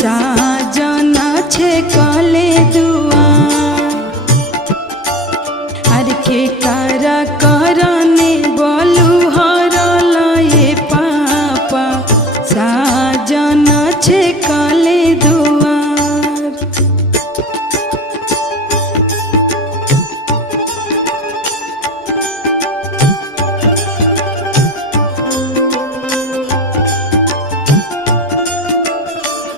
साजन छे कले दुआर आर के कारा करने बोलू हरल ये पापा साजन छे कले